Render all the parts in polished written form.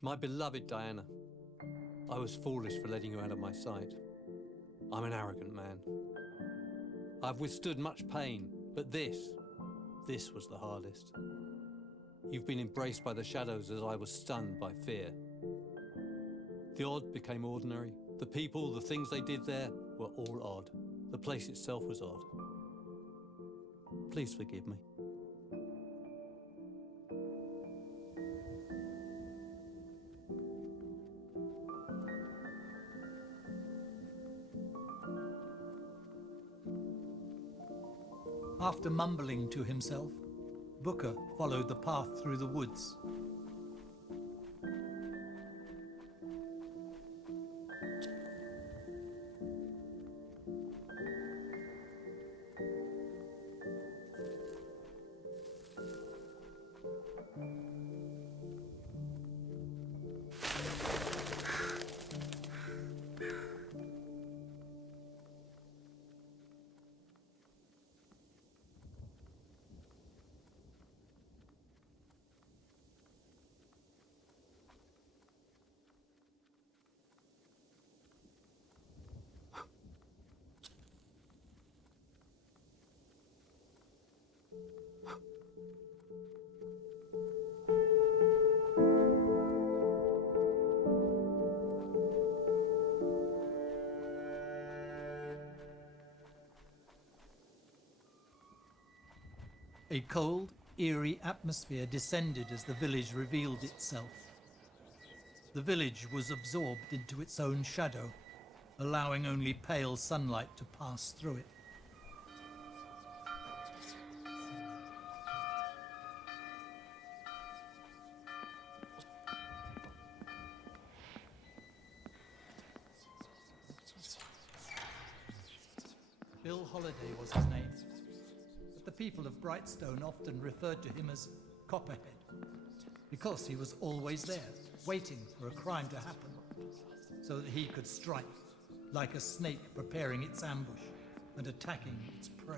My beloved Diana, I was foolish for letting you out of my sight. I'm an arrogant man. I've withstood much pain, but this was the hardest. You've been embraced by the shadows as I was stunned by fear. The odd became ordinary. The people, the things they did there were all odd. The place itself was odd. Please forgive me. After mumbling to himself, Booker followed the path through the woods. A cold, eerie atmosphere descended as the village revealed itself. The village was absorbed into its own shadow, allowing only pale sunlight to pass through it. Bill Holiday was his name, but the people of Brightstone often referred to him as Copperhead, because he was always there, waiting for a crime to happen, so that he could strike, like a snake preparing its ambush and attacking its prey.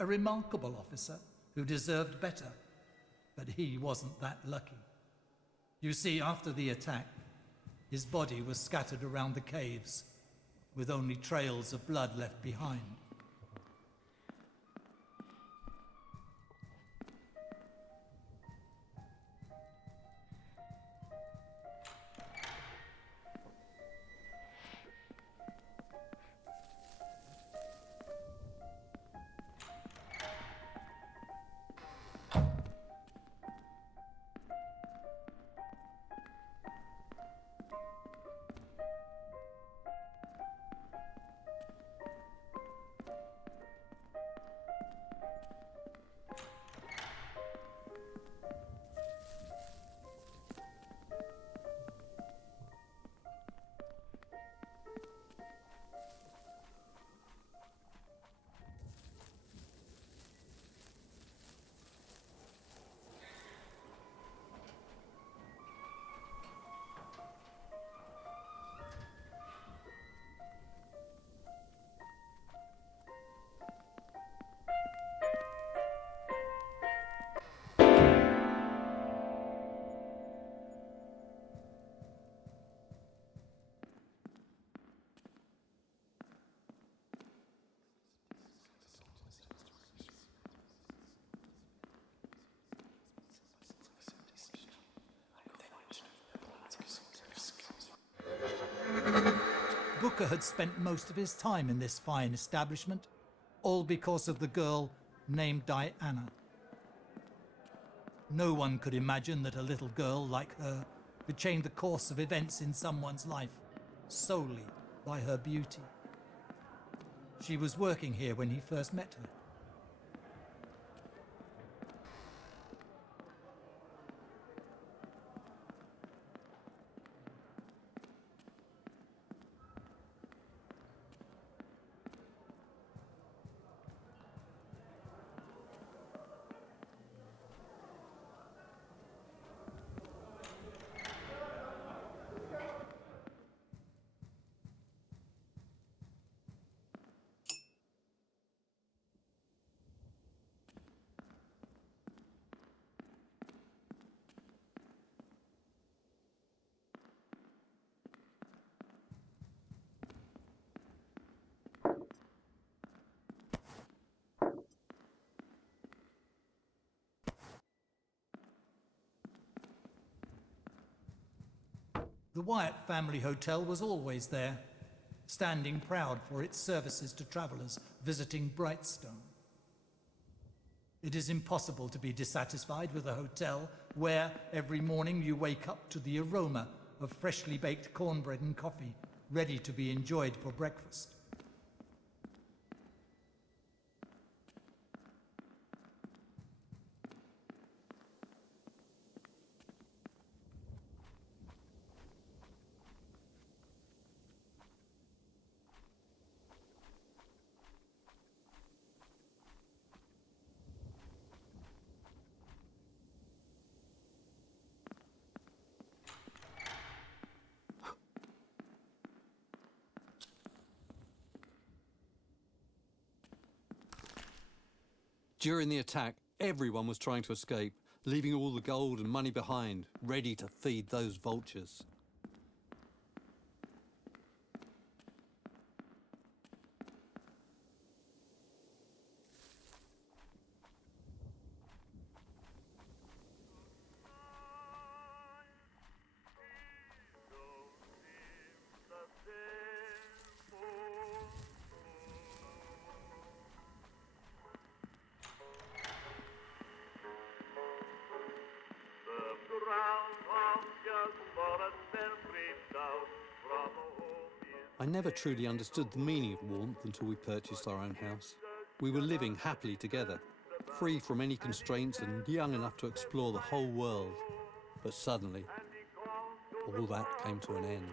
A remarkable officer who deserved better, but he wasn't that lucky. You see, after the attack, his body was scattered around the caves, with only trails of blood left behind. Booker had spent most of his time in this fine establishment, all because of the girl named Diana. No one could imagine that a little girl like her could change the course of events in someone's life solely by her beauty. She was working here when he first met her. The Wyatt family hotel was always there, standing proud for its services to travellers visiting Brightstone. It is impossible to be dissatisfied with a hotel where every morning you wake up to the aroma of freshly baked cornbread and coffee, ready to be enjoyed for breakfast. During the attack, everyone was trying to escape, leaving all the gold and money behind, ready to feed those vultures. I never truly understood the meaning of warmth until we purchased our own house. We were living happily together, free from any constraints and young enough to explore the whole world. But suddenly, all that came to an end.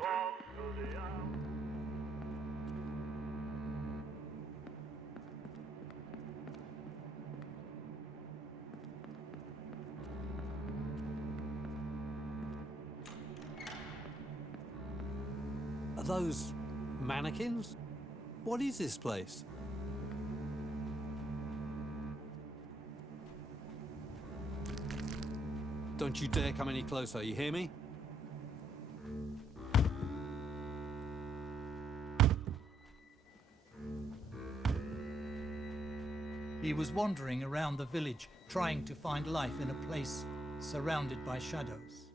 Are those mannequins? What is this place? Don't you dare come any closer, you hear me? He was wandering around the village, trying to find life in a place surrounded by shadows.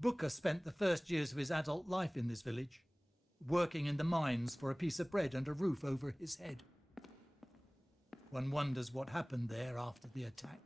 Booker spent the first years of his adult life in this village, working in the mines for a piece of bread and a roof over his head. One wonders what happened there after the attack.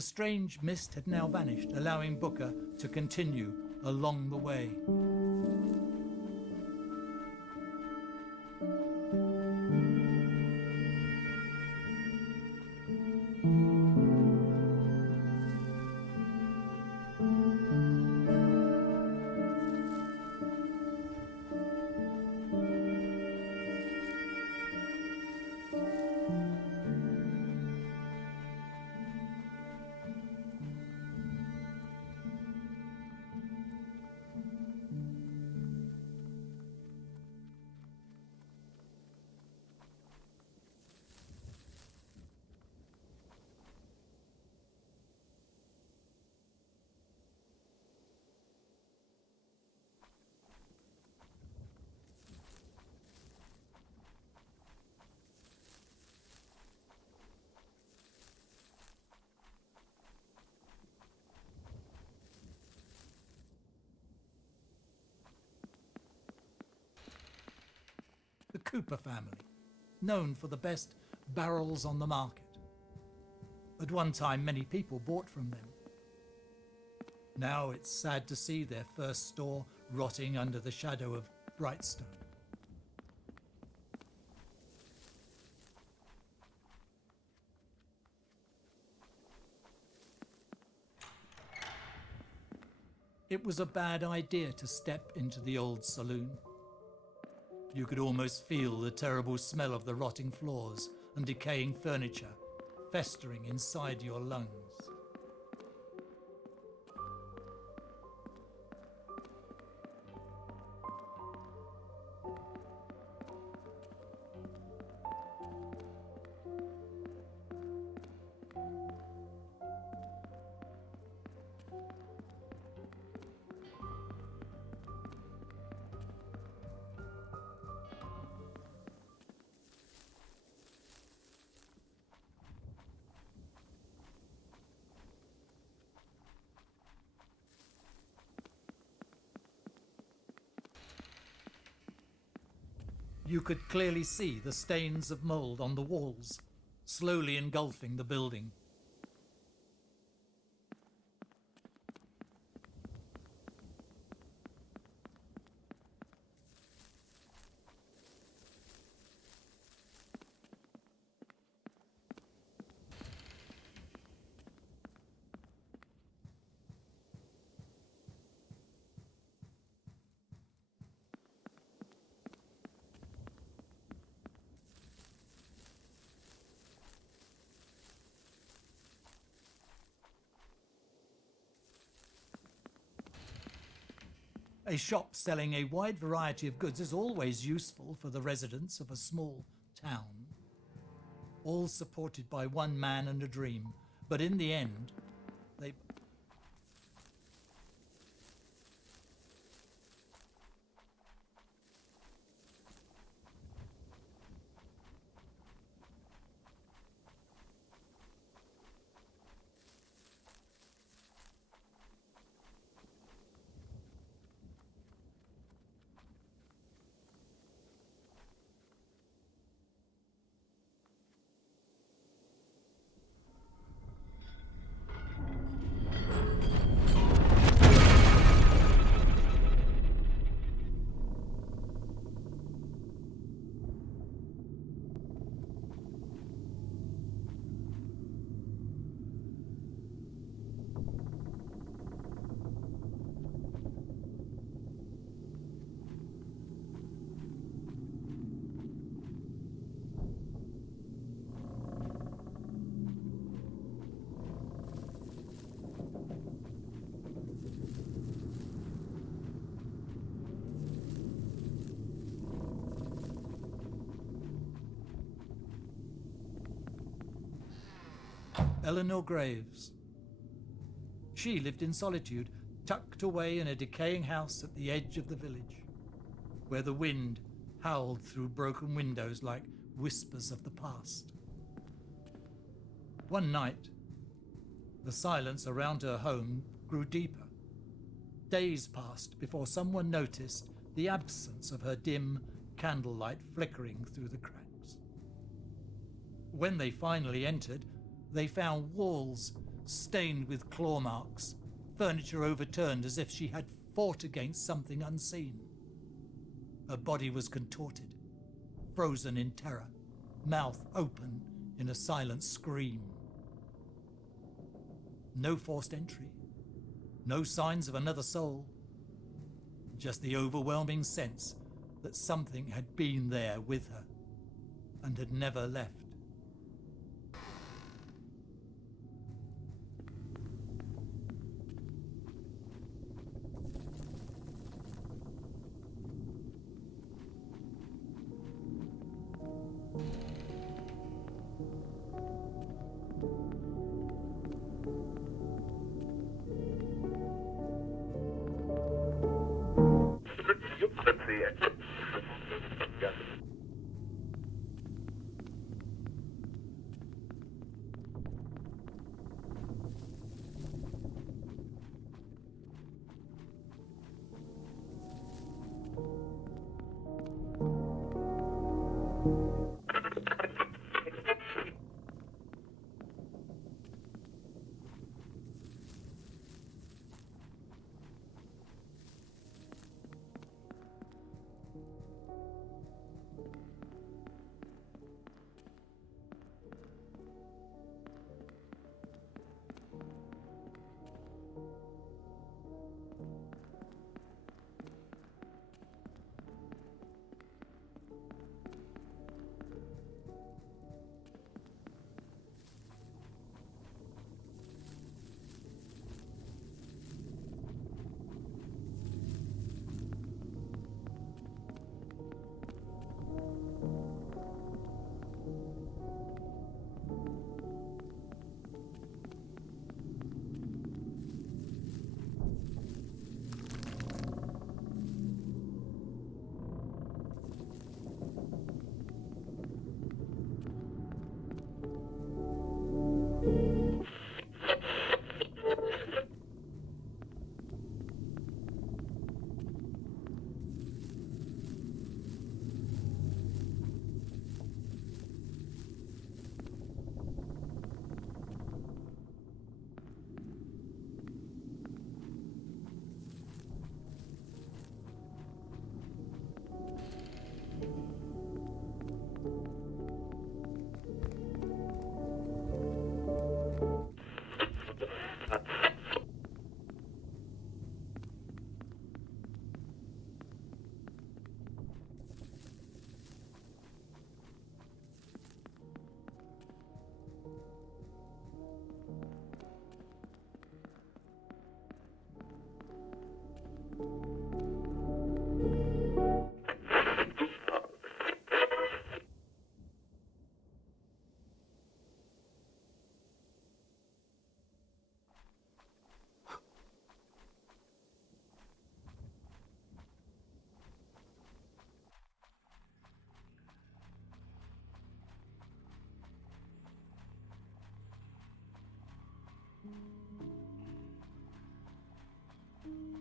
The strange mist had now vanished, allowing Booker to continue along the way. The Cooper family, known for the best barrels on the market. At one time, many people bought from them. Now it's sad to see their first store rotting under the shadow of Brightstone. It was a bad idea to step into the old saloon. You could almost feel the terrible smell of the rotting floors and decaying furniture festering inside your lungs. You could clearly see the stains of mold on the walls, slowly engulfing the building. A shop selling a wide variety of goods is always useful for the residents of a small town. All supported by one man and a dream, but in the end, they... Eleanor Graves. She lived in solitude, tucked away in a decaying house at the edge of the village, where the wind howled through broken windows like whispers of the past. One night, the silence around her home grew deeper. Days passed before someone noticed the absence of her dim candlelight flickering through the cracks. When they finally entered, they found walls stained with claw marks, furniture overturned as if she had fought against something unseen. Her body was contorted, frozen in terror, mouth open in a silent scream. No forced entry, no signs of another soul, just the overwhelming sense that something had been there with her and had never left.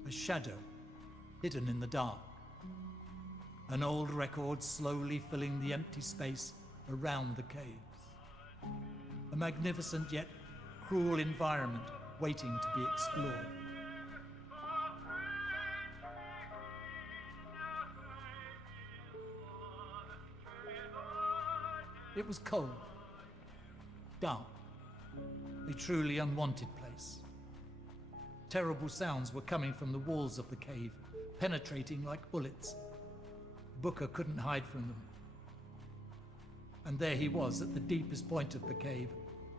A shadow hidden in the dark. An old record slowly filling the empty space around the caves. A magnificent yet cruel environment waiting to be explored. It was cold, dark, a truly unwanted place. Terrible sounds were coming from the walls of the cave, penetrating like bullets. Booker couldn't hide from them. And there he was at the deepest point of the cave,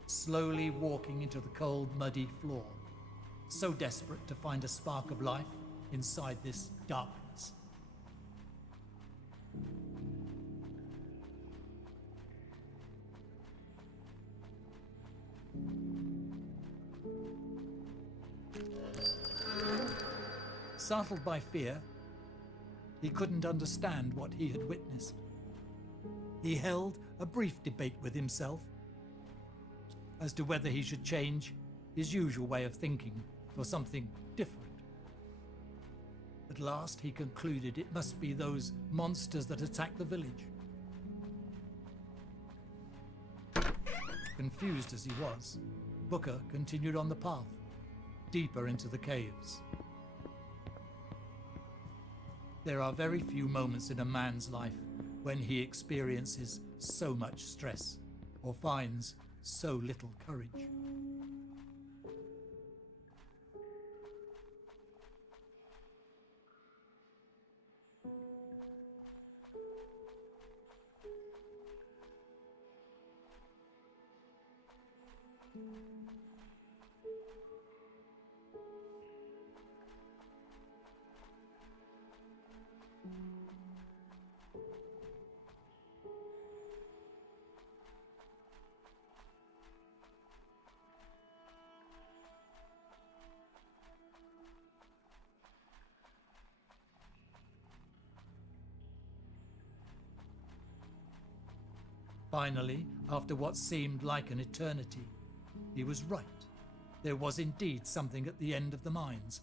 slowly walking into the cold, muddy floor, so desperate to find a spark of life inside this darkness. Startled by fear, he couldn't understand what he had witnessed. He held a brief debate with himself as to whether he should change his usual way of thinking for something different. At last, he concluded it must be those monsters that attacked the village. Confused as he was, Booker continued on the path, deeper into the caves. There are very few moments in a man's life when he experiences so much stress or finds so little courage. Finally, after what seemed like an eternity, he was right. There was indeed something at the end of the mines,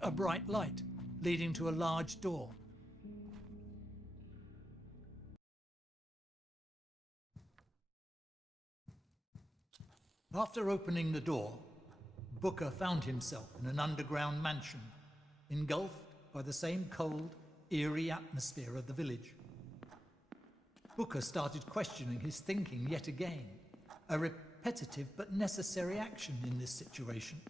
a bright light leading to a large door. After opening the door, Booker found himself in an underground mansion, engulfed by the same cold, eerie atmosphere of the village. Booker started questioning his thinking yet again, a repetitive but necessary action in this situation.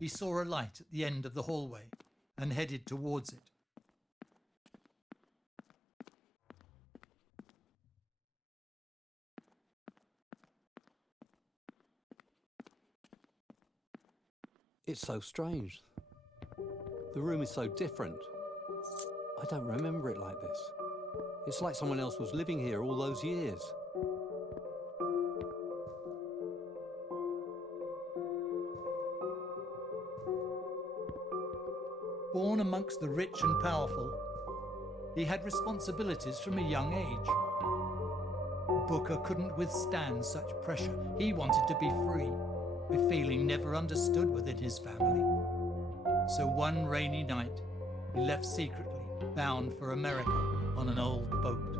He saw a light at the end of the hallway and headed towards it. It's so strange. The room is so different. I don't remember it like this. It's like someone else was living here all those years. Born amongst the rich and powerful, he had responsibilities from a young age. Booker couldn't withstand such pressure. He wanted to be free, a feeling never understood within his family. So one rainy night, he left secretly, bound for America on an old boat.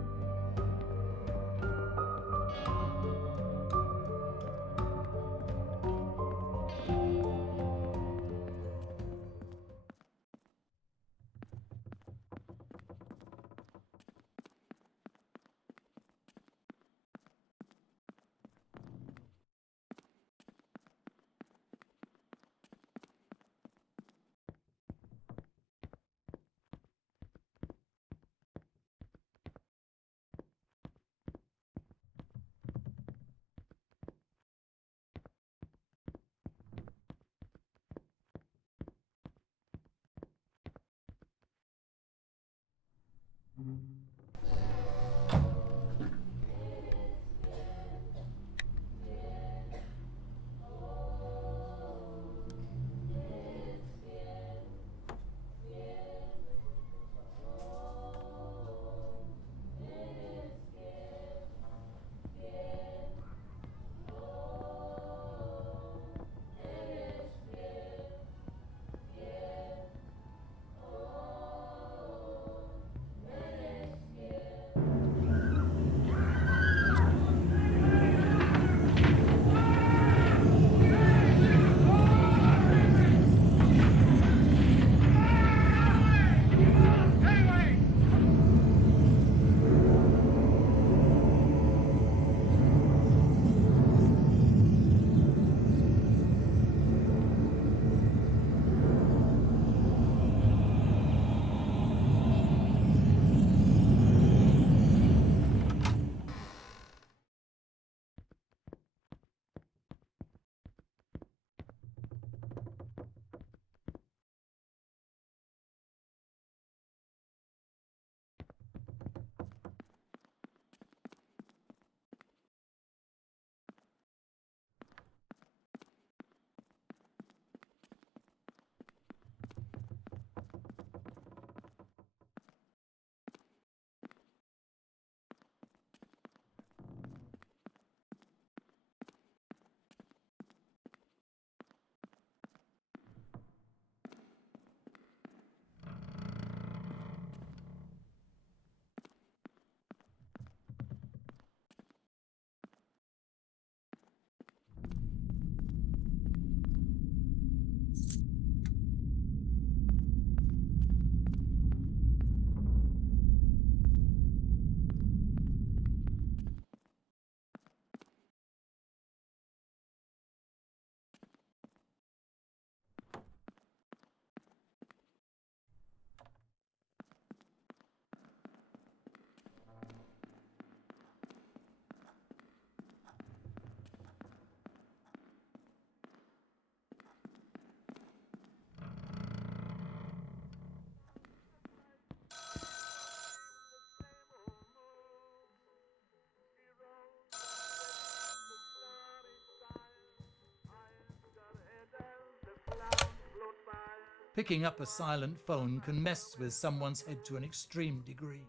Picking up a silent phone can mess with someone's head to an extreme degree,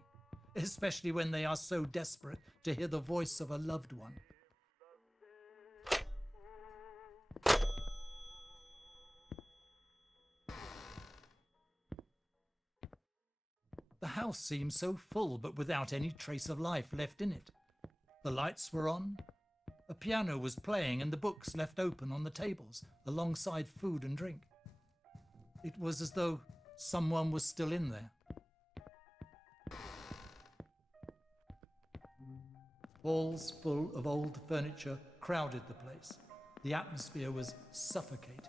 especially when they are so desperate to hear the voice of a loved one. The house seemed so full, but without any trace of life left in it. The lights were on, a piano was playing, and the books left open on the tables alongside food and drink. It was as though someone was still in there. Walls full of old furniture crowded the place. The atmosphere was suffocating.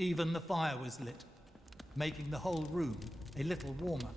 Even the fire was lit, making the whole room a little warmer.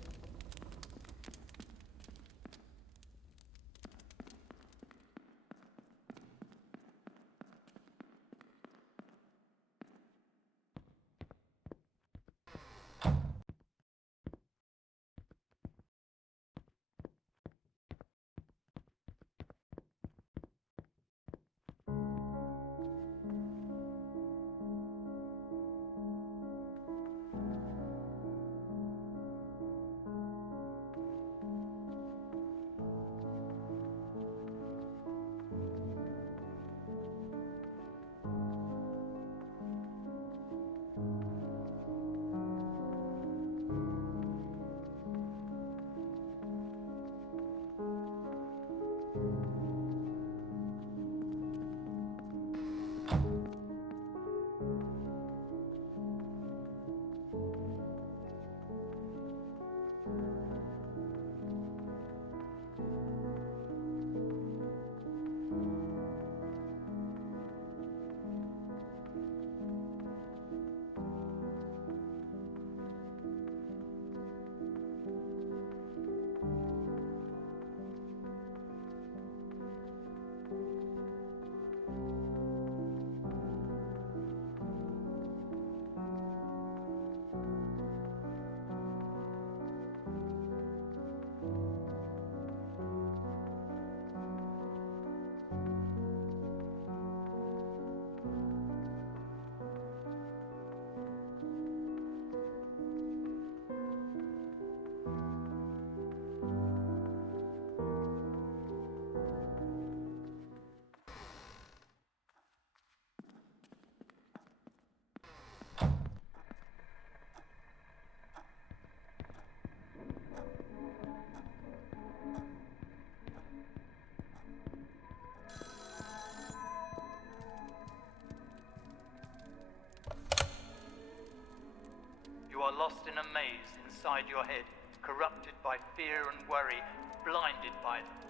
You are lost in a maze inside your head, corrupted by fear and worry, blinded by them.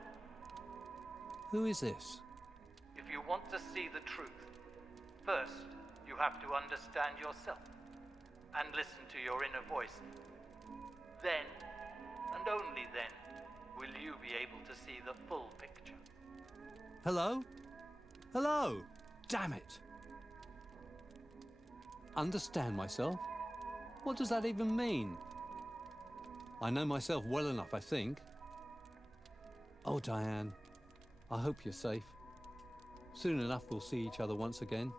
Who is this? If you want to see the truth, first you have to understand yourself and listen to your inner voice. Then, and only then, will you be able to see the full picture? Hello? Hello? Damn it! Understand myself? What does that even mean? I know myself well enough, I think. Oh, Diane, I hope you're safe. Soon enough we'll see each other once again.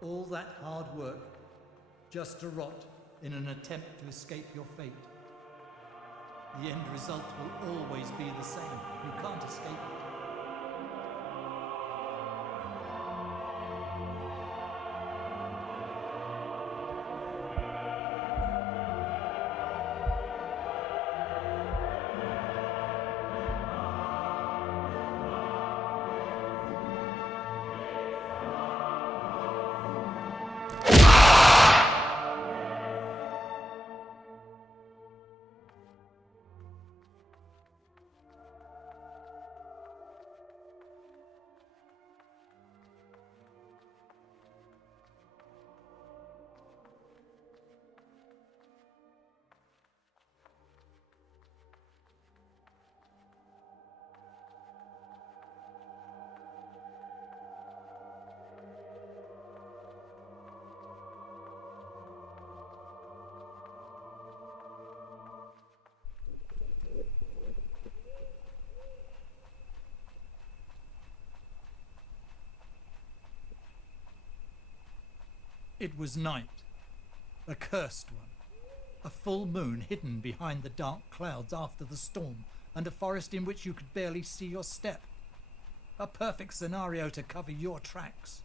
All that hard work just to rot in an attempt to escape your fate. The end result will always be the same. You can't escape it. It was night, a cursed one. A full moon hidden behind the dark clouds after the storm, and a forest in which you could barely see your step. A perfect scenario to cover your tracks.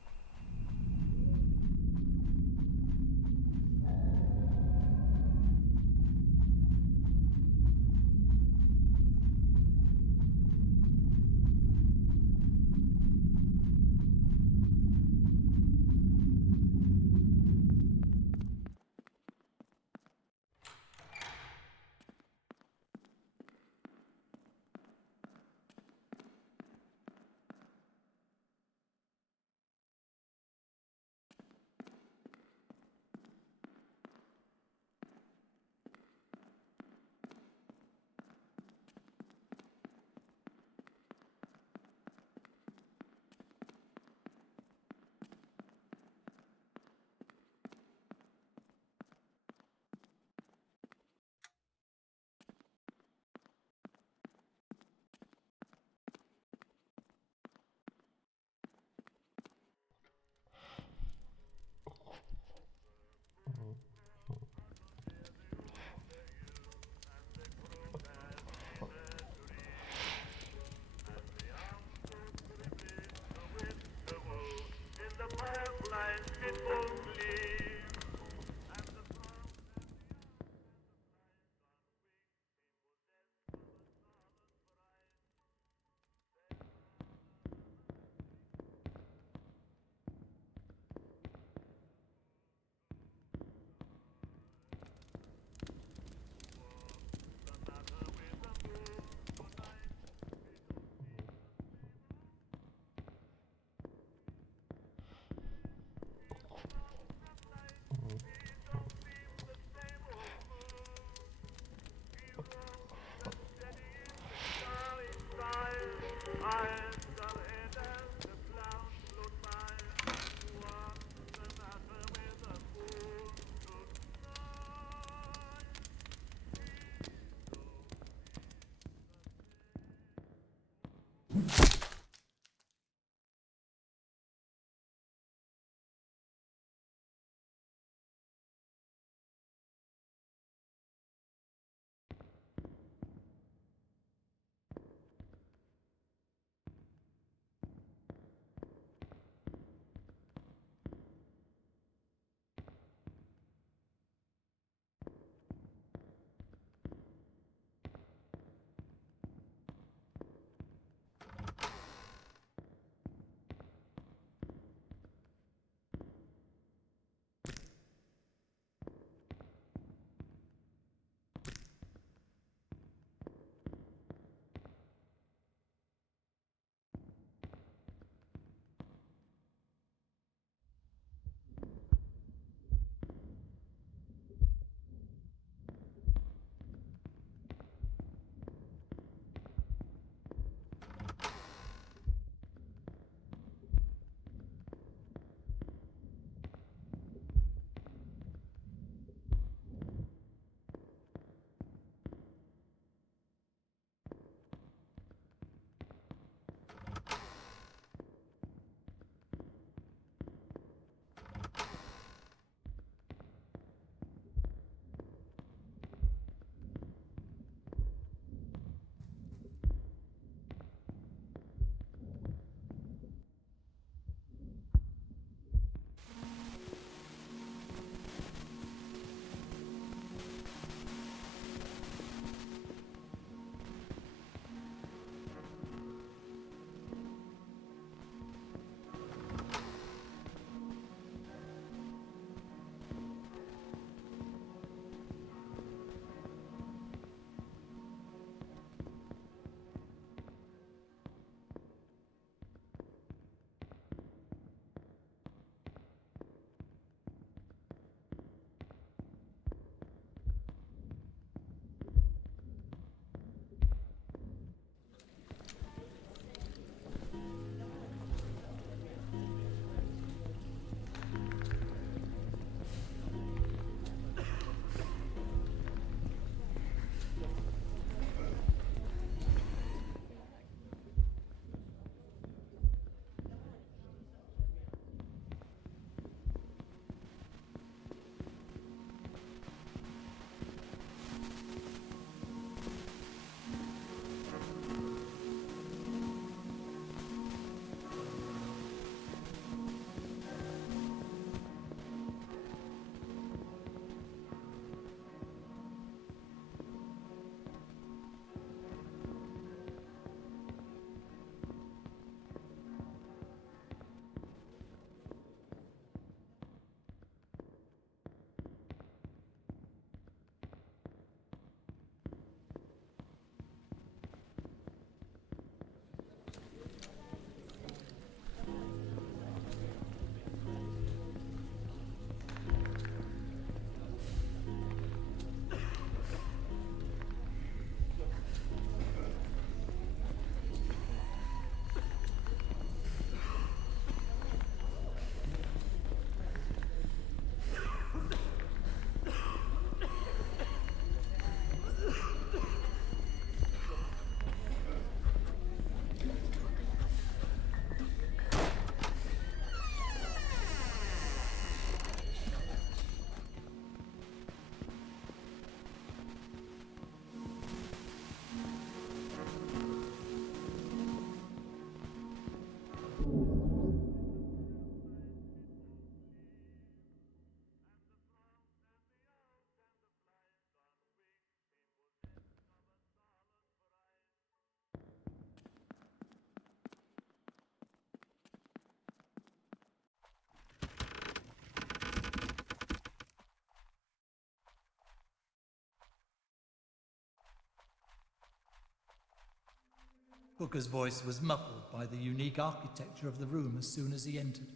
Booker's voice was muffled by the unique architecture of the room as soon as he entered.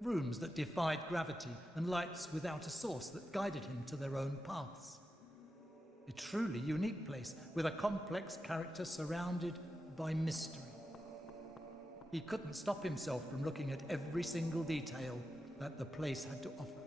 Rooms that defied gravity and lights without a source that guided him to their own paths. A truly unique place with a complex character surrounded by mystery. He couldn't stop himself from looking at every single detail that the place had to offer.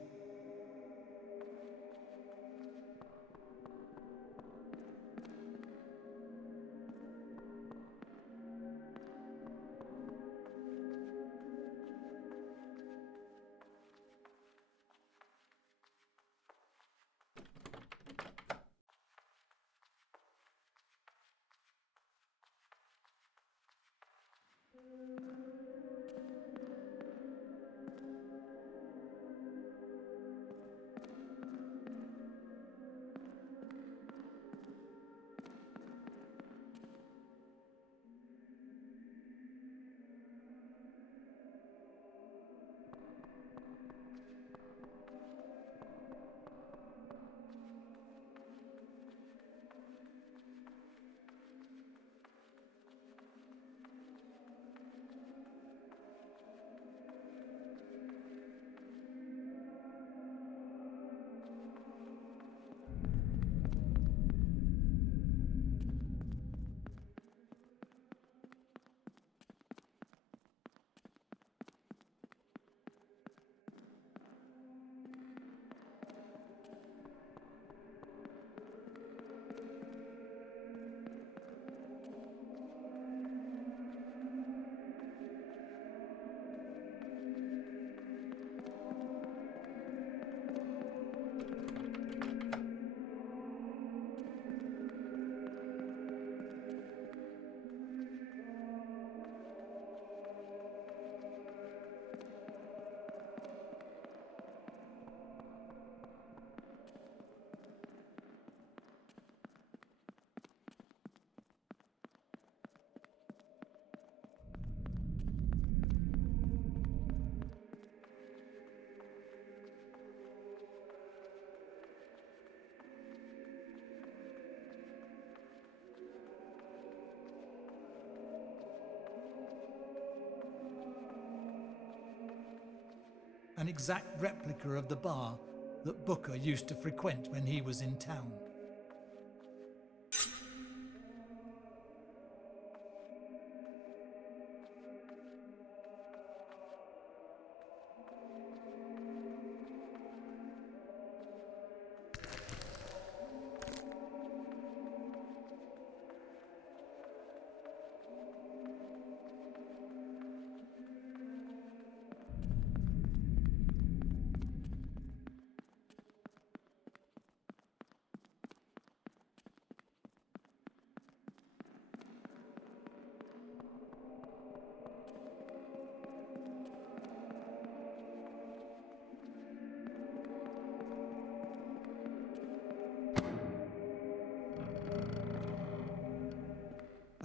An exact replica of the bar that Booker used to frequent when he was in town.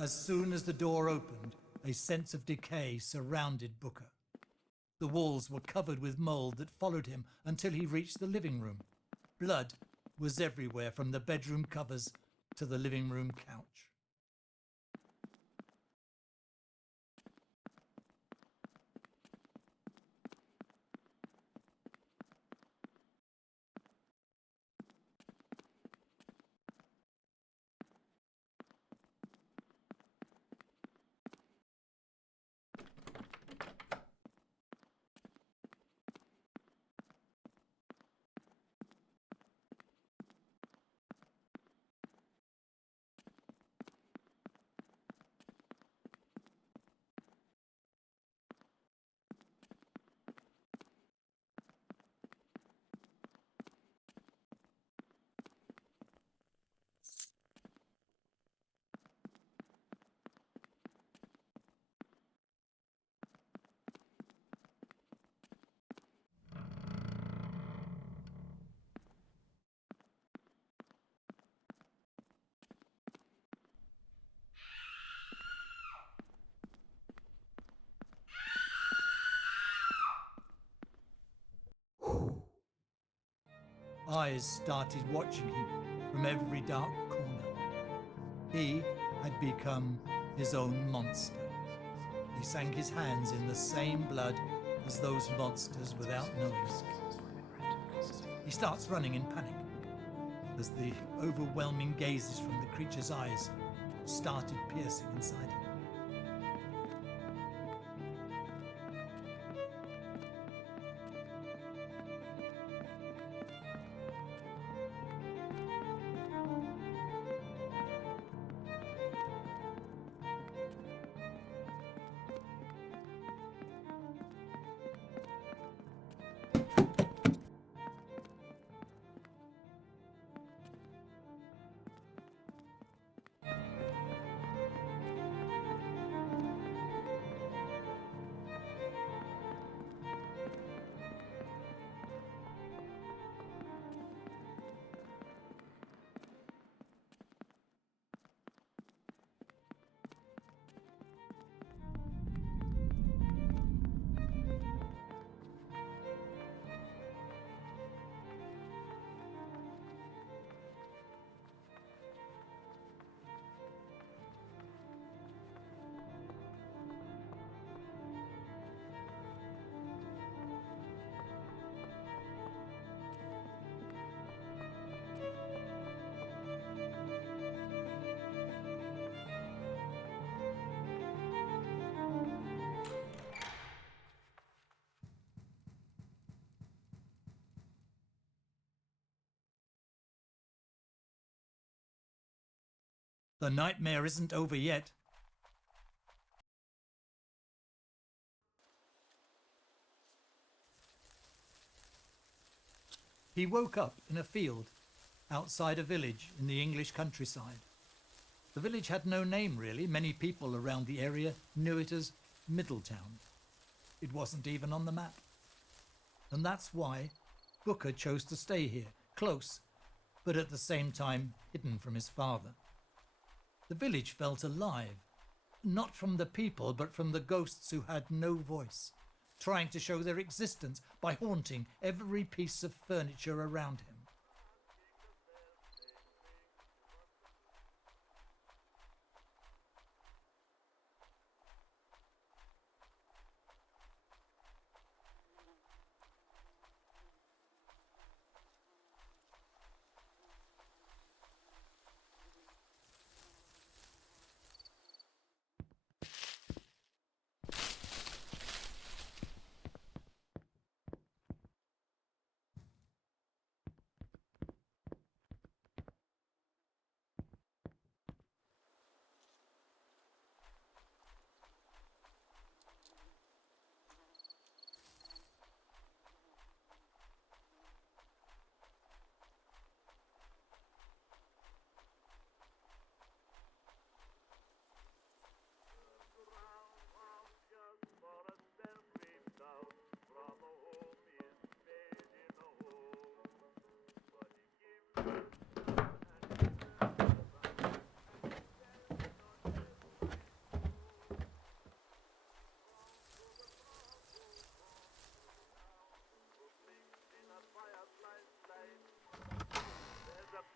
As soon as the door opened, a sense of decay surrounded Booker. The walls were covered with mold that followed him until he reached the living room. Blood was everywhere, from the bedroom covers to the living room couch. Eyes started watching him from every dark corner. He had become his own monster. He sank his hands in the same blood as those monsters without knowing it. He starts running in panic as the overwhelming gazes from the creature's eyes started piercing inside him. The nightmare isn't over yet. He woke up in a field outside a village in the English countryside. The village had no name really. Many people around the area knew it as Middletown. It wasn't even on the map. And that's why Booker chose to stay here, close, but at the same time hidden from his father. The village felt alive, not from the people, but from the ghosts who had no voice, trying to show their existence by haunting every piece of furniture around him.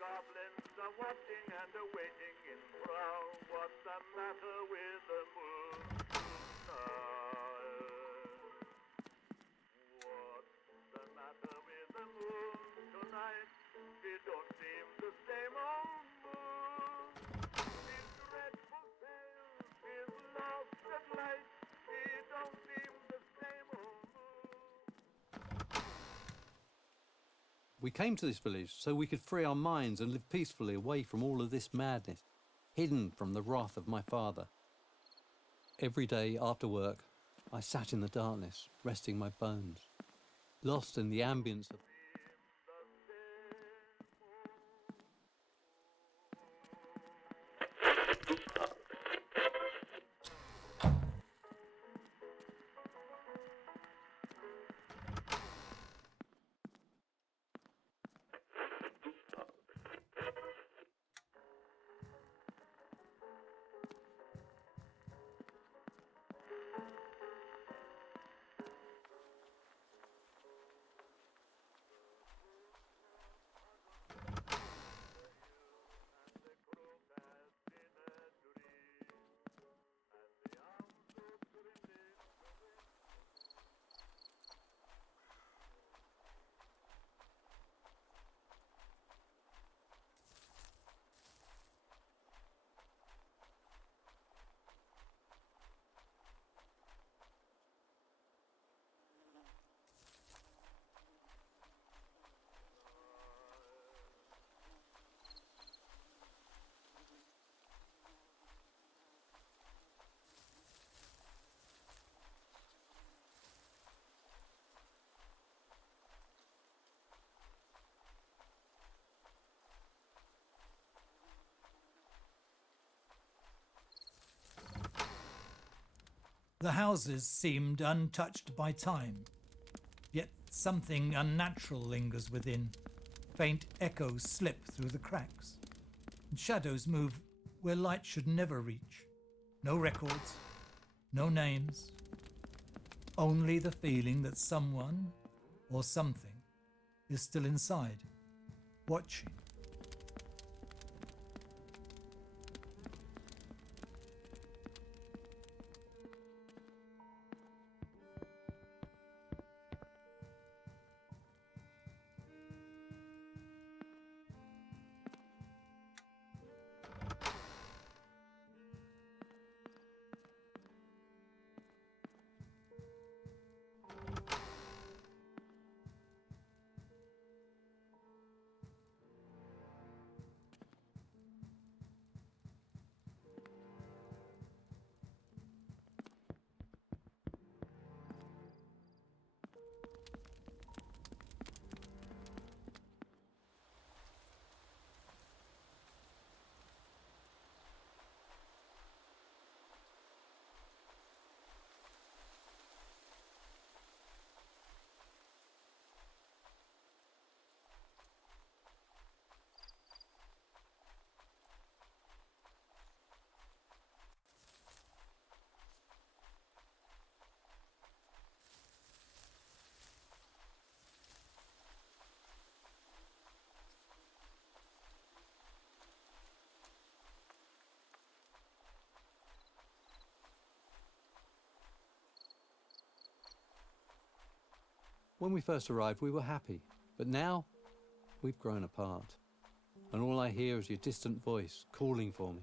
Goblins are watching and are waiting in prowl. What's the matter with the moon tonight? What's the matter with the moon tonight? It don't seem the same old moon. His dreadful tale is lost at light. It don't seem the same old moon. We came to this village so we could free our minds and live peacefully away from all of this madness, hidden from the wrath of my father. Every day after work, I sat in the darkness, resting my bones, lost in the ambience of The houses seemed untouched by time, yet something unnatural lingers within. Faint echoes slip through the cracks, and shadows move where light should never reach. No records, no names, only the feeling that someone or something is still inside, watching. When we first arrived, we were happy, but now we've grown apart. And all I hear is your distant voice calling for me.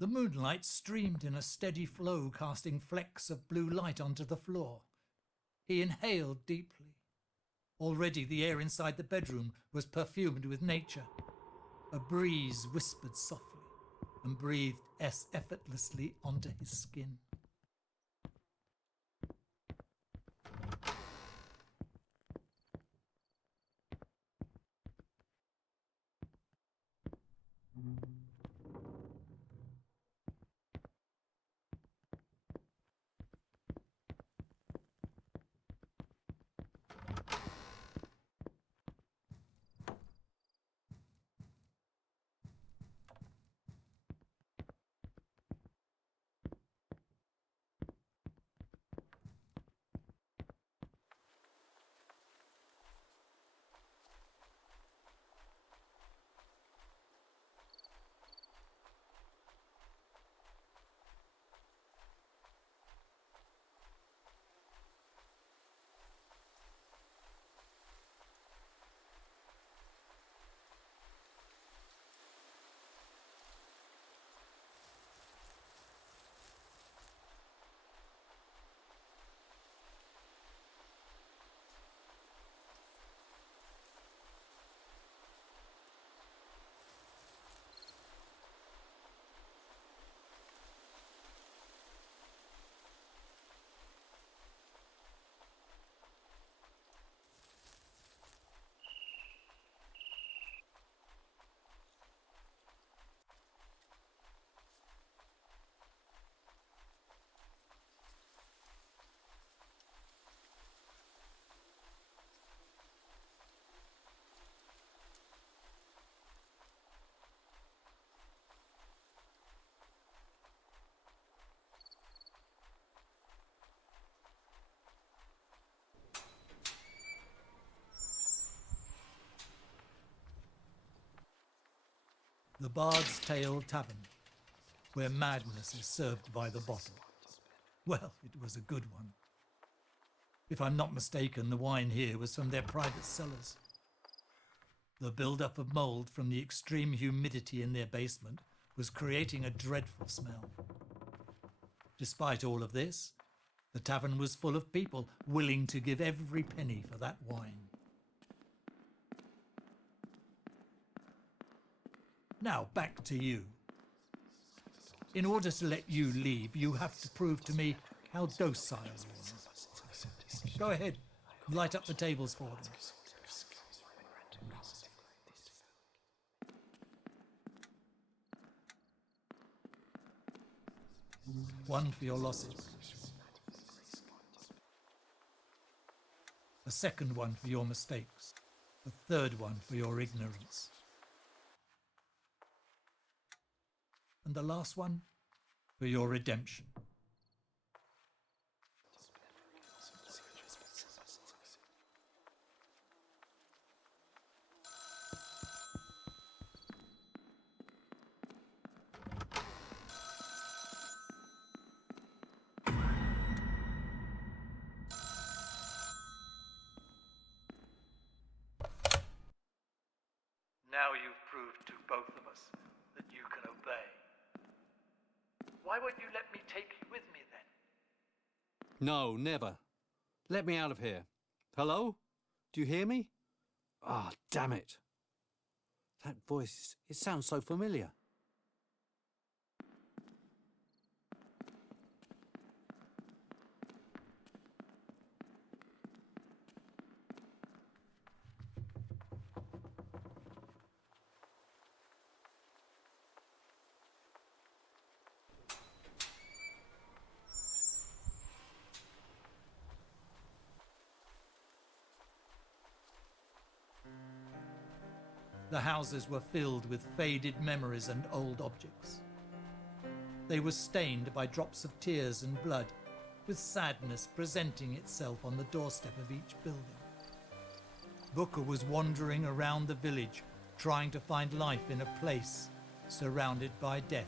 The moonlight streamed in a steady flow, casting flecks of blue light onto the floor. He inhaled deeply. Already the air inside the bedroom was perfumed with nature. A breeze whispered softly and breathed effortlessly onto his skin. The Bard's Tale Tavern, where madness is served by the bottle. Well, it was a good one. If I'm not mistaken, the wine here was from their private cellars. The build-up of mould from the extreme humidity in their basement was creating a dreadful smell. Despite all of this, the tavern was full of people willing to give every penny for that wine. Now, back to you. In order to let you leave, you have to prove to me how docile you are. Go ahead, light up the tables for them. One for your losses. A second one for your mistakes. A third one for your ignorance. And the last one for your redemption. Now you've proved to both of us that you can obey. Why won't you let me take you with me then? No, never. Let me out of here. Hello? Do you hear me? Ah, damn it. That voice, it sounds so familiar. The houses were filled with faded memories and old objects. They were stained by drops of tears and blood, with sadness presenting itself on the doorstep of each building. Booker was wandering around the village, trying to find life in a place surrounded by death.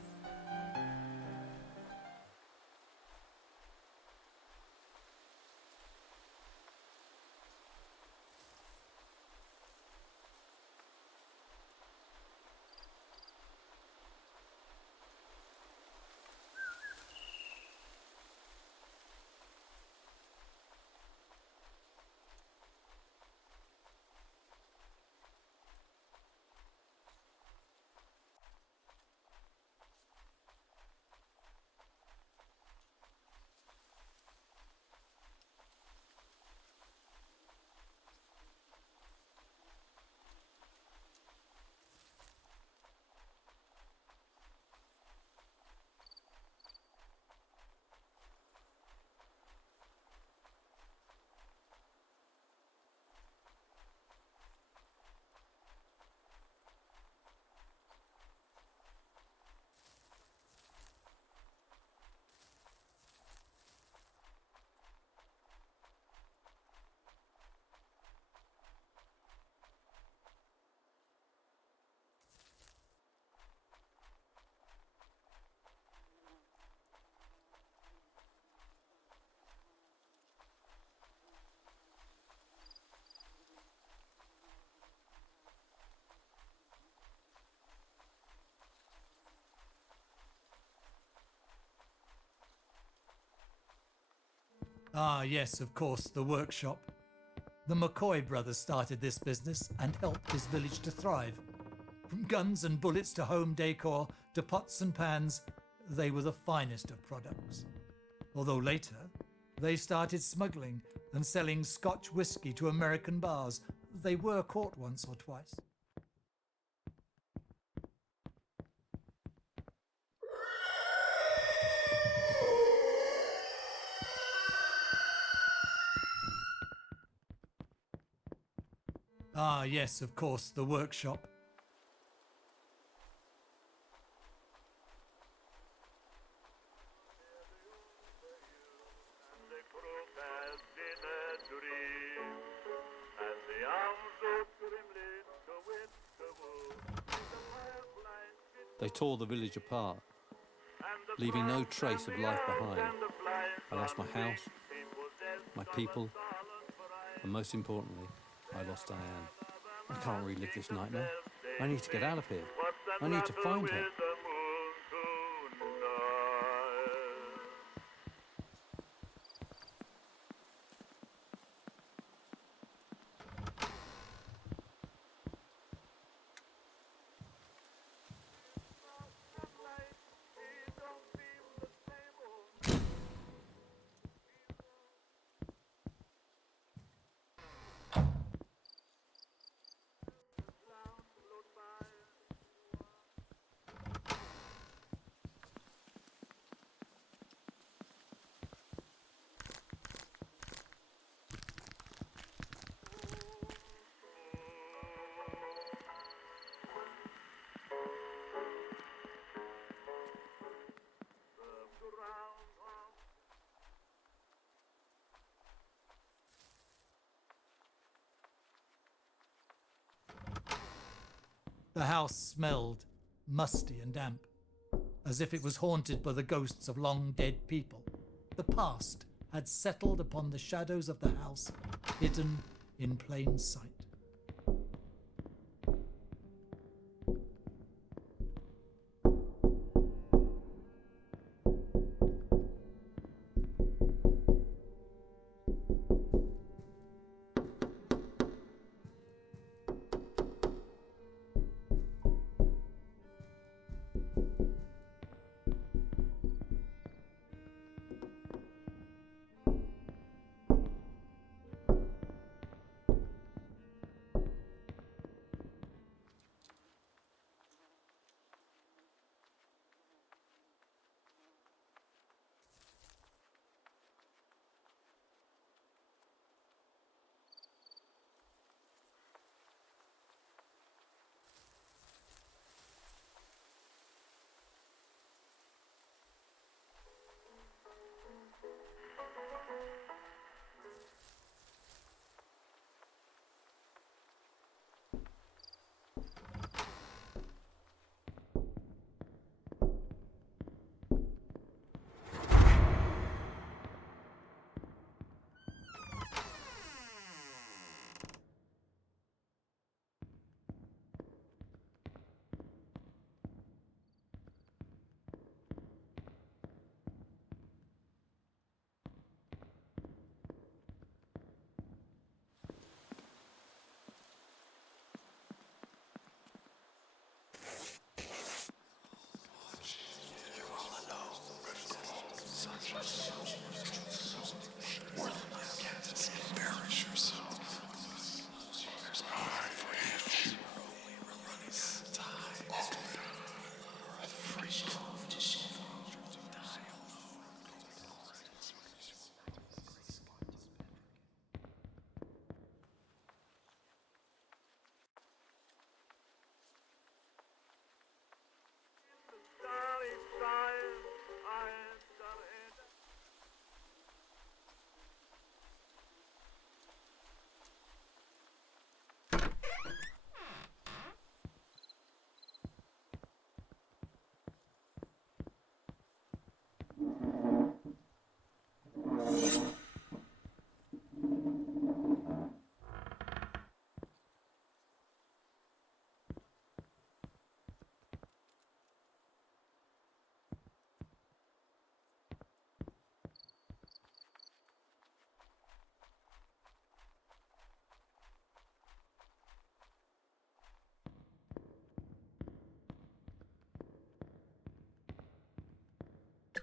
Ah, yes, of course, the workshop. The McCoy brothers started this business and helped this village to thrive. From guns and bullets to home decor to pots and pans, they were the finest of products. Although later, they started smuggling and selling Scotch whiskey to American bars. They were caught once or twice. Ah, yes, of course, the workshop. And they croaked as in a dream, as the arms of grimly to wit the wood, the fireflies did They tore the village apart, and the leaving no frogs trace and of the life owls behind. and the flies I lost my on house, wings, they possessed my of a people, sullen fright. and most importantly, I lost Diane. I can't relive this nightmare. I need to get out of here. What's the I need to matter find with her. the moon tonight? The house smelled musty and damp, as if it was haunted by the ghosts of long dead people. The past had settled upon the shadows of the house, hidden in plain sight.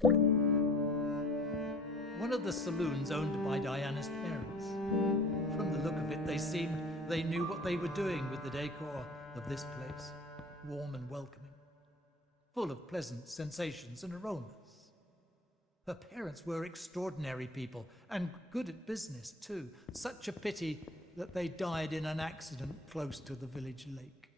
One of the saloons owned by Diana's parents. From the look of it, they seemed they knew what they were doing with the decor of this place. Warm and welcoming, full of pleasant sensations and aromas. Her parents were extraordinary people, and good at business too. Such a pity that they died in an accident close to the village lake.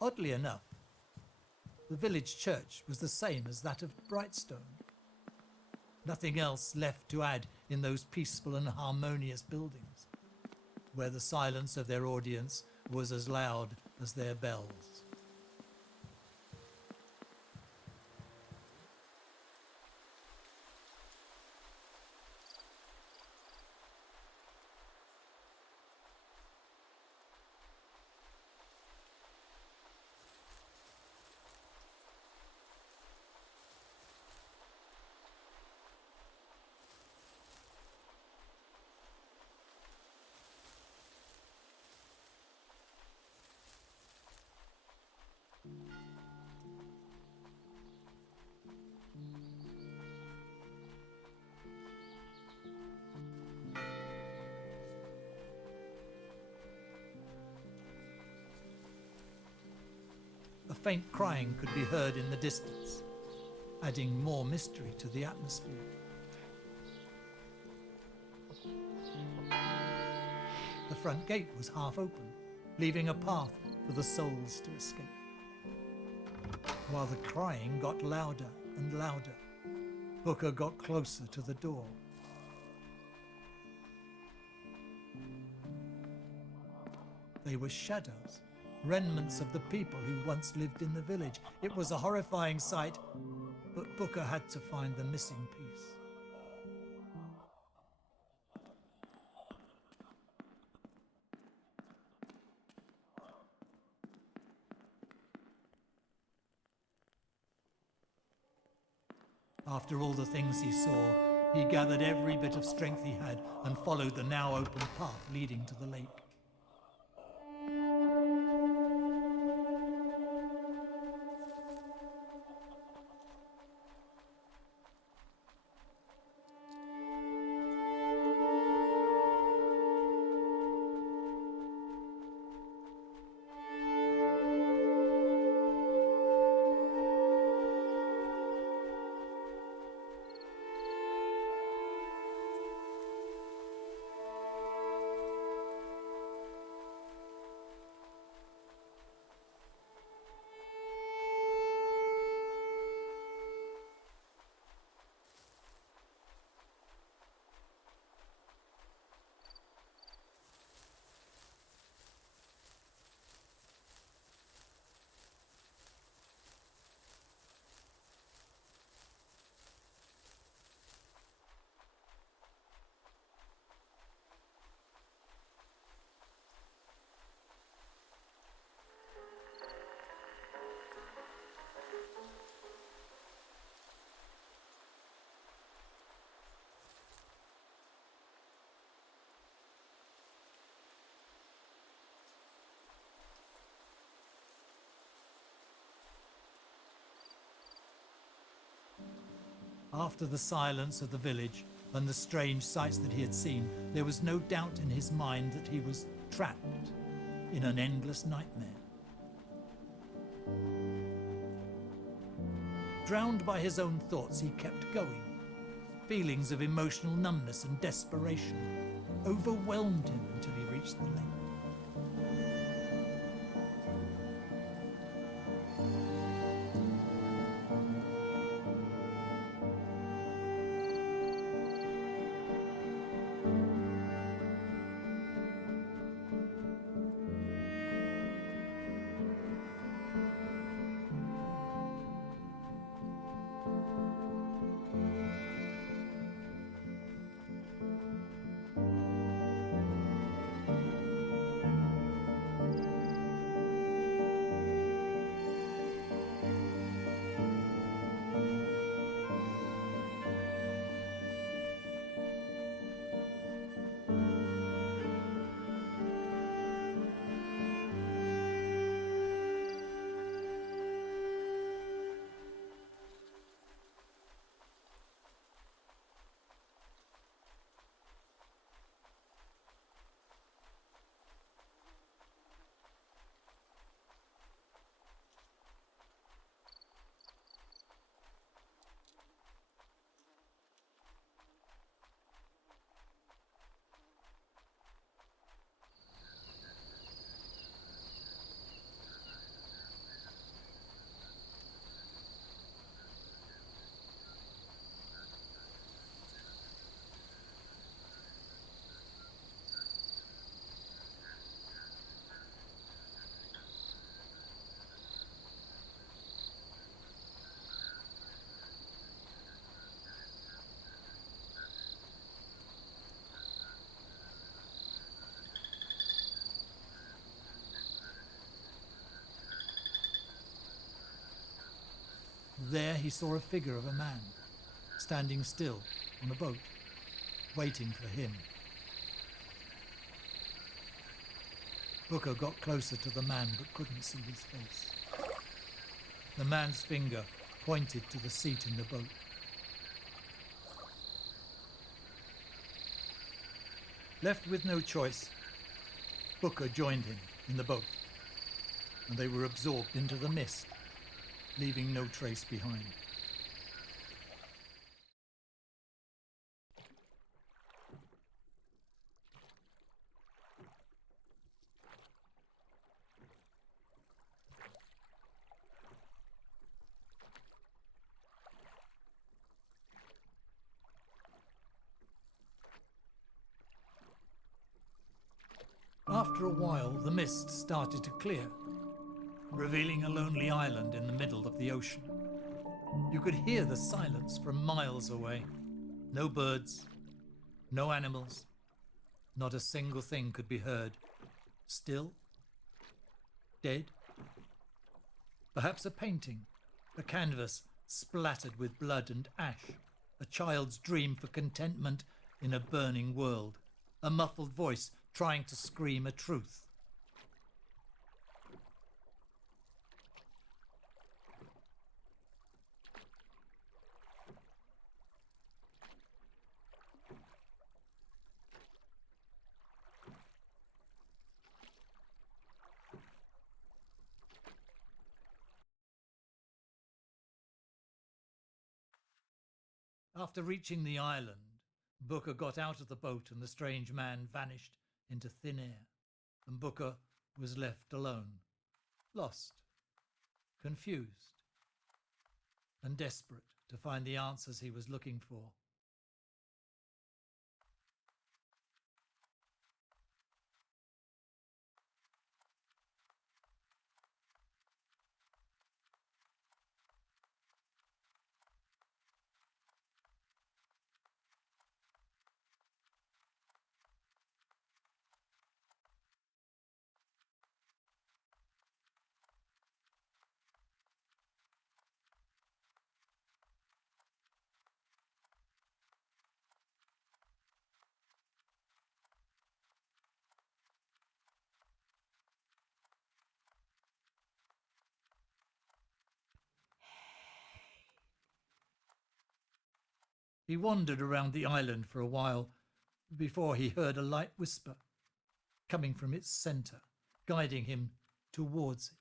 Oddly enough, the village church was the same as that of Brightstone. Nothing else left to add in those peaceful and harmonious buildings, where the silence of their audience was as loud as their bells. A faint crying could be heard in the distance, adding more mystery to the atmosphere. The front gate was half open, leaving a path for the souls to escape. While the crying got louder and louder, Booker got closer to the door. They were shadows, remnants of the people who once lived in the village. It was a horrifying sight, but Booker had to find the missing piece. After all the things he saw, he gathered every bit of strength he had and followed the now open path leading to the lake. After the silence of the village and the strange sights that he had seen, there was no doubt in his mind that he was trapped in an endless nightmare. Drowned by his own thoughts, he kept going. Feelings of emotional numbness and desperation overwhelmed him until he reached the lake. There he saw a figure of a man, standing still on a boat, waiting for him. Booker got closer to the man but couldn't see his face. The man's finger pointed to the seat in the boat. Left with no choice, Booker joined him in the boat, and they were absorbed into the mist, leaving no trace behind. After a while, the mist started to clear, revealing a lonely island in the middle of the ocean. You could hear the silence from miles away. No birds, no animals, not a single thing could be heard. Still, dead. Perhaps a painting, a canvas splattered with blood and ash, a child's dream for contentment in a burning world, a muffled voice trying to scream a truth. After reaching the island, Booker got out of the boat and the strange man vanished into thin air, and Booker was left alone, lost, confused, and desperate to find the answers he was looking for. He wandered around the island for a while before he heard a light whisper coming from its centre, guiding him towards it.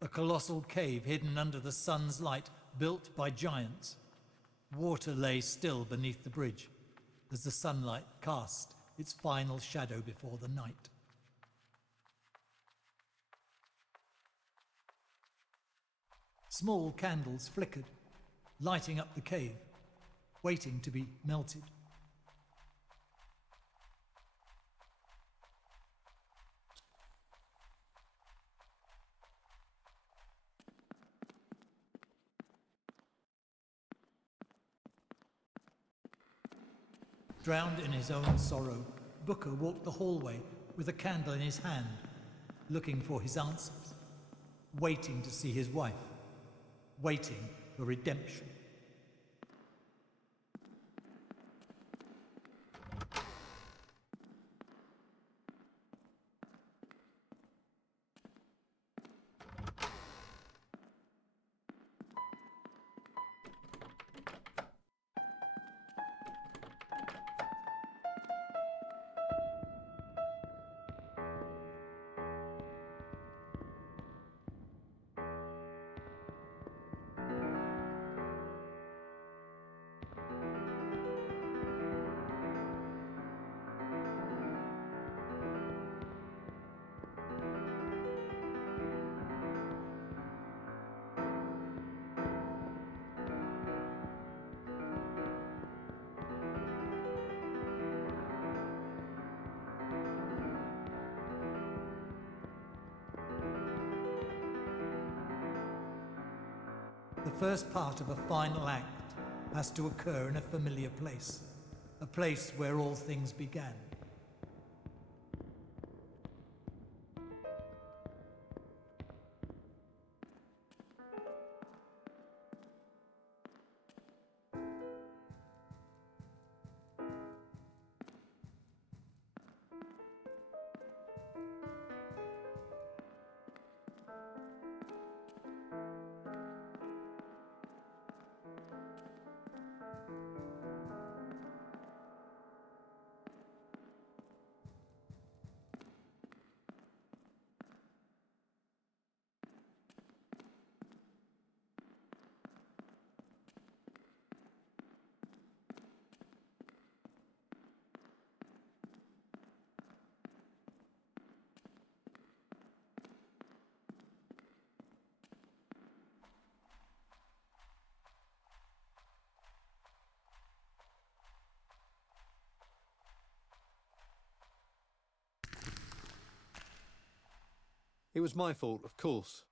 A colossal cave hidden under the sun's light, built by giants. Water lay still beneath the bridge as the sunlight cast its final shadow before the night. Small candles flickered, lighting up the cave, waiting to be melted. Drowned in his own sorrow, Booker walked the hallway with a candle in his hand, looking for his answers, waiting to see his wife, waiting for redemption. The first part of a final act has to occur in a familiar place, a place where all things began. It was my fault, of course.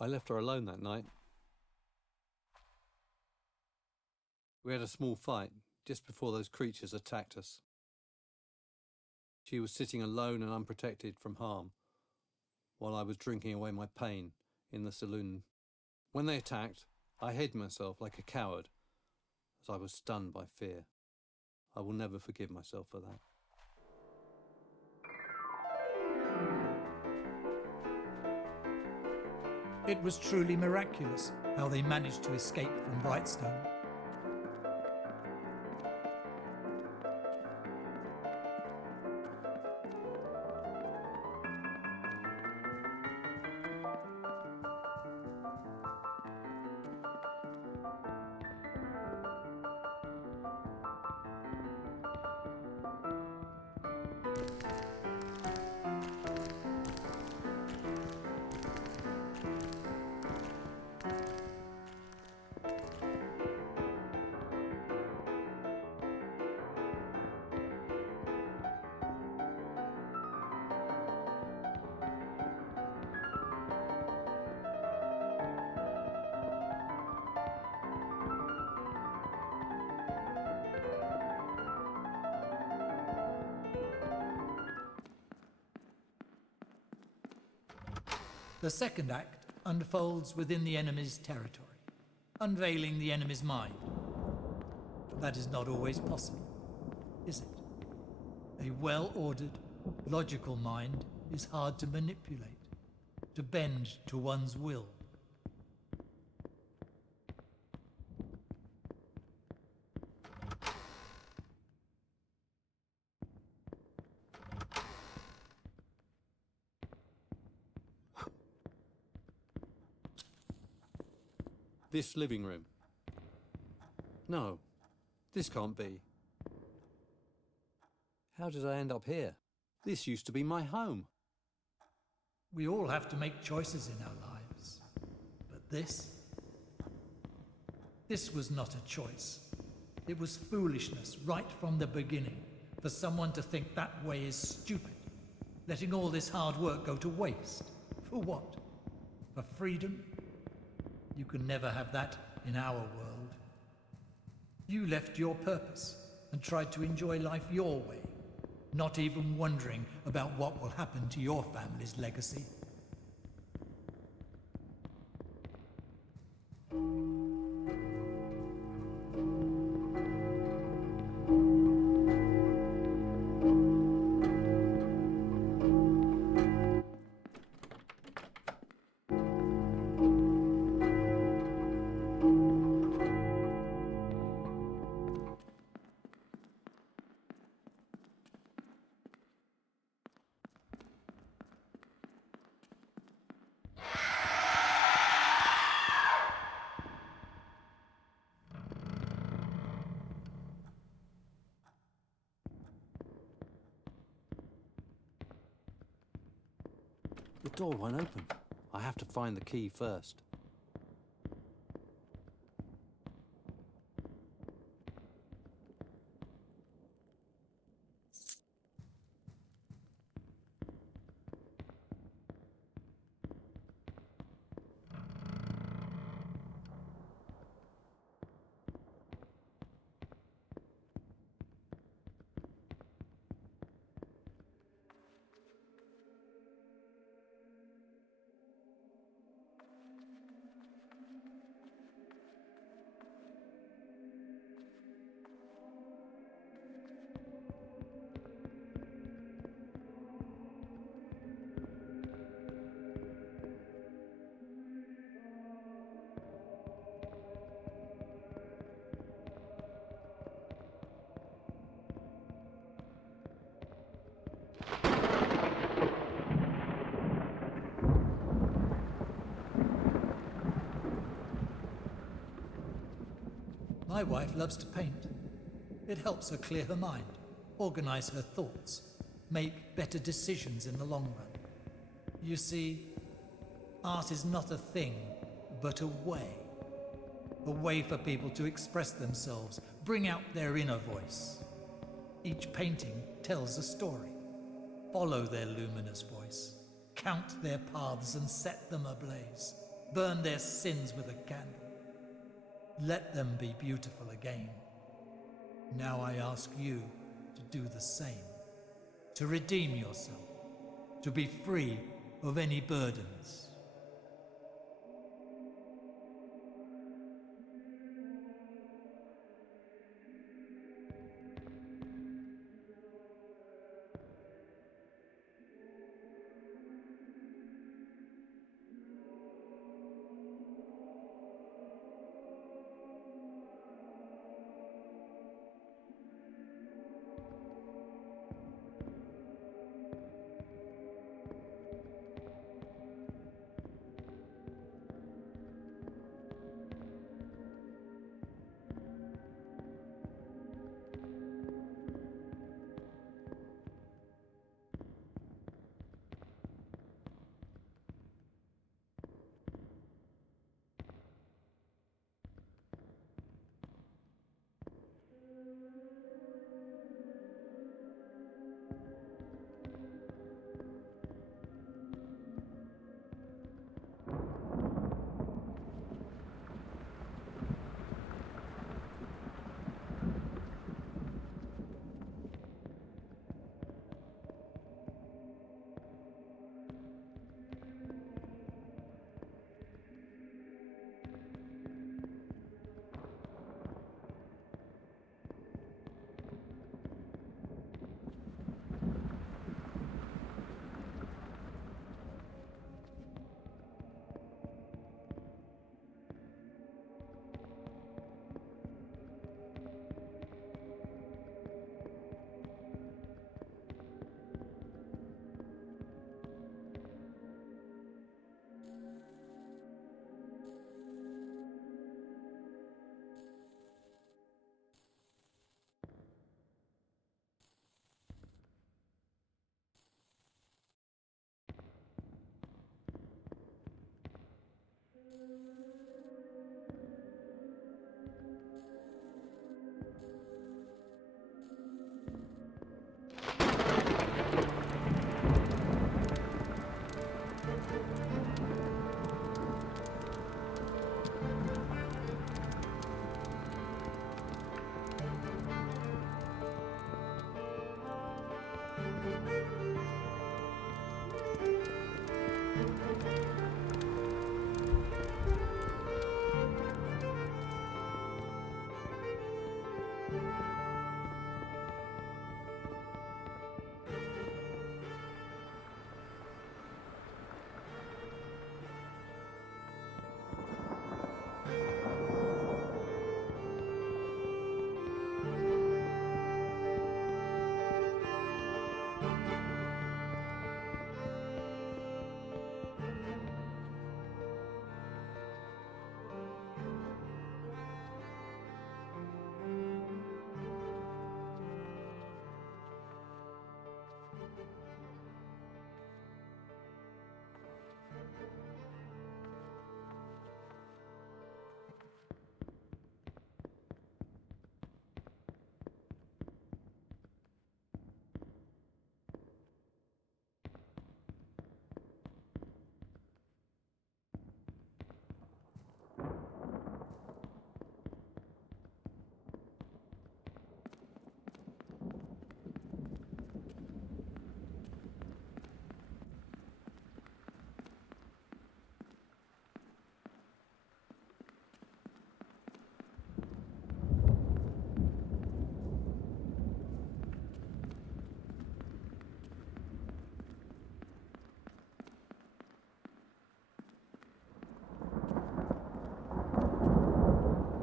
I left her alone that night. We had a small fight just before those creatures attacked us. She was sitting alone and unprotected from harm, while I was drinking away my pain in the saloon. When they attacked, I hid myself like a coward, as I was stunned by fear. I will never forgive myself for that. It was truly miraculous how they managed to escape from Brightstone. The second act unfolds within the enemy's territory, unveiling the enemy's mind. But that is not always possible, is it? A well-ordered, logical mind is hard to manipulate, to bend to one's will. This living room. No, this can't be. How did I end up here? This used to be my home. We all have to make choices in our lives. But this was not a choice. It was foolishness right from the beginning for someone to think that way is stupid. Letting all this hard work go to waste. For what? For freedom? You can never have that in our world. You left your purpose and tried to enjoy life your way, not even wondering about what will happen to your family's legacy. The door won't open. I have to find the key first. My wife loves to paint. It helps her clear her mind, organize her thoughts, make better decisions in the long run. You see, art is not a thing, but a way. A way for people to express themselves, bring out their inner voice. Each painting tells a story. Follow their luminous voice. Count their paths and set them ablaze. Burn their sins with a candle. Let them be beautiful again. Now I ask you to do the same. To redeem yourself. To be free of any burdens.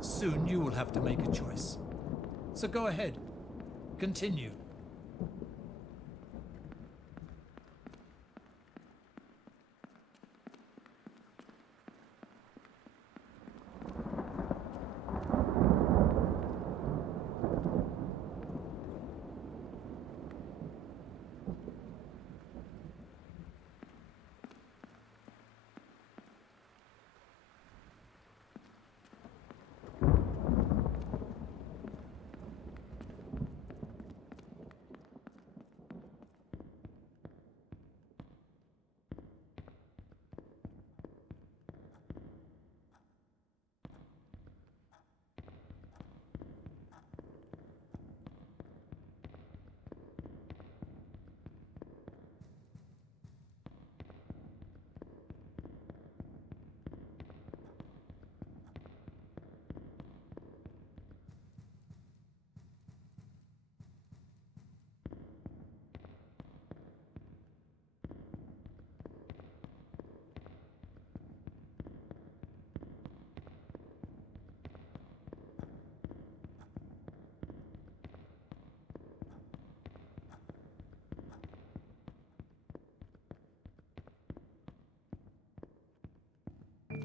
Soon you will have to make a choice. So go ahead. Continue.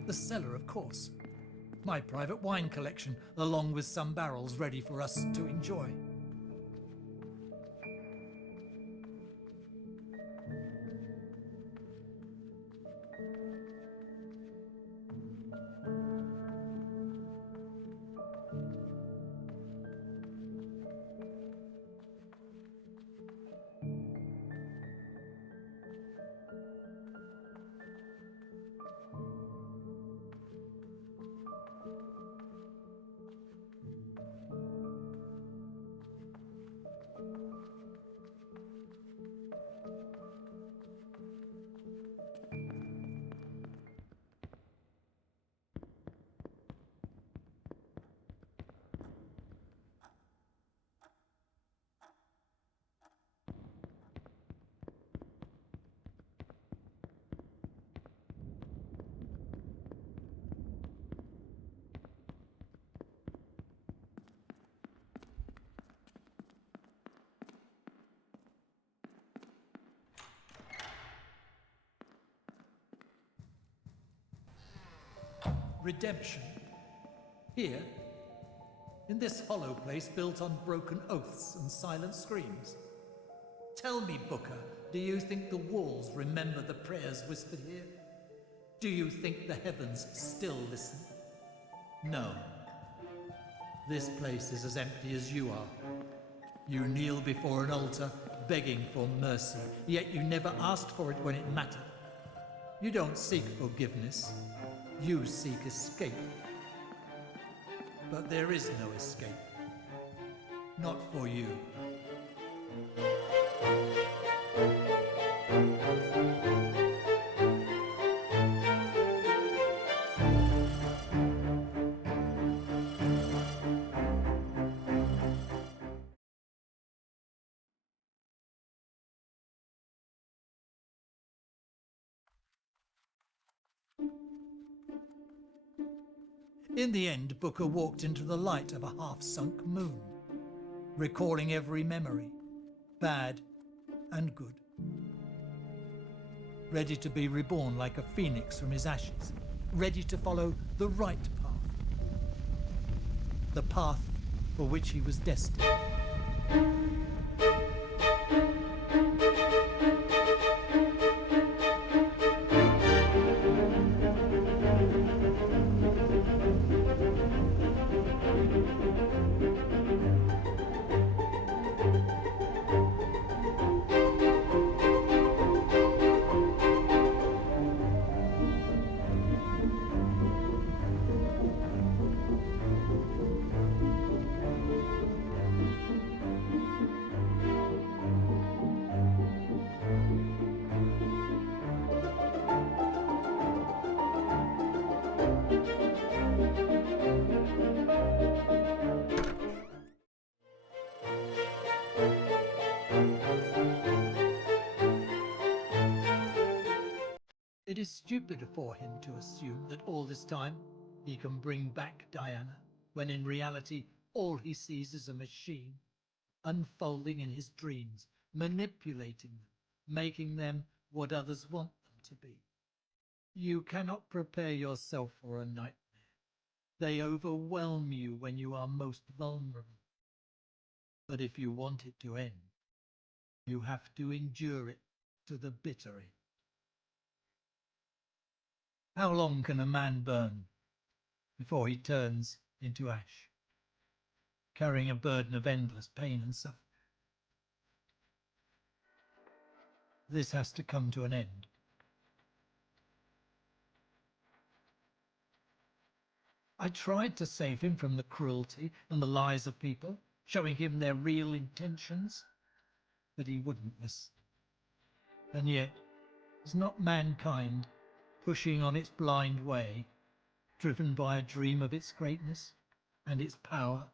The cellar, of course. My private wine collection, along with some barrels ready for us to enjoy. Redemption. Here, in this hollow place built on broken oaths and silent screams. Tell me, Booker, do you think the walls remember the prayers whispered here? Do you think the heavens still listen? No. This place is as empty as you are. You kneel before an altar, begging for mercy, yet you never asked for it when it mattered. You don't seek forgiveness. You seek escape. But there is no escape. Not for you. In the end, Booker walked into the light of a half-sunk moon, recalling every memory, bad and good. Ready to be reborn like a phoenix from his ashes, ready to follow the right path, the path for which he was destined. It is stupid for him to assume that all this time he can bring back Diana, when in reality all he sees is a machine, unfolding in his dreams, manipulating them, making them what others want them to be. You cannot prepare yourself for a nightmare. They overwhelm you when you are most vulnerable. But if you want it to end, you have to endure it to the bitter end. How long can a man burn before he turns into ash, carrying a burden of endless pain and suffering? This has to come to an end. I tried to save him from the cruelty and the lies of people, showing him their real intentions, but he wouldn't listen. And yet, is not mankind pushing on its blind way, driven by a dream of its greatness and its power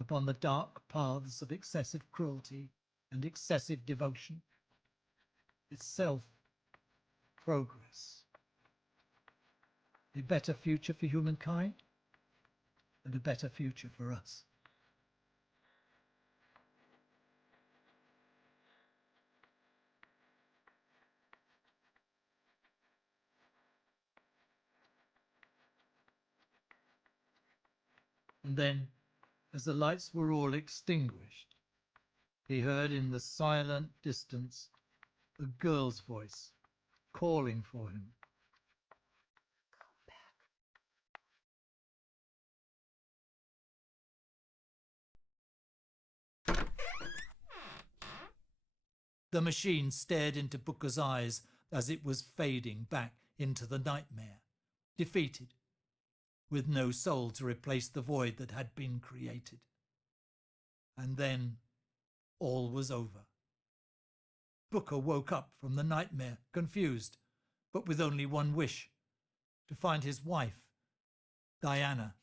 upon the dark paths of excessive cruelty and excessive devotion? Itself progress. A better future for humankind and a better future for us. And then, as the lights were all extinguished, he heard in the silent distance a girl's voice calling for him. The machine stared into Booker's eyes as it was fading back into the nightmare, defeated, with no soul to replace the void that had been created. And then all was over. Booker woke up from the nightmare, confused, but with only one wish: to find his wife, Diana,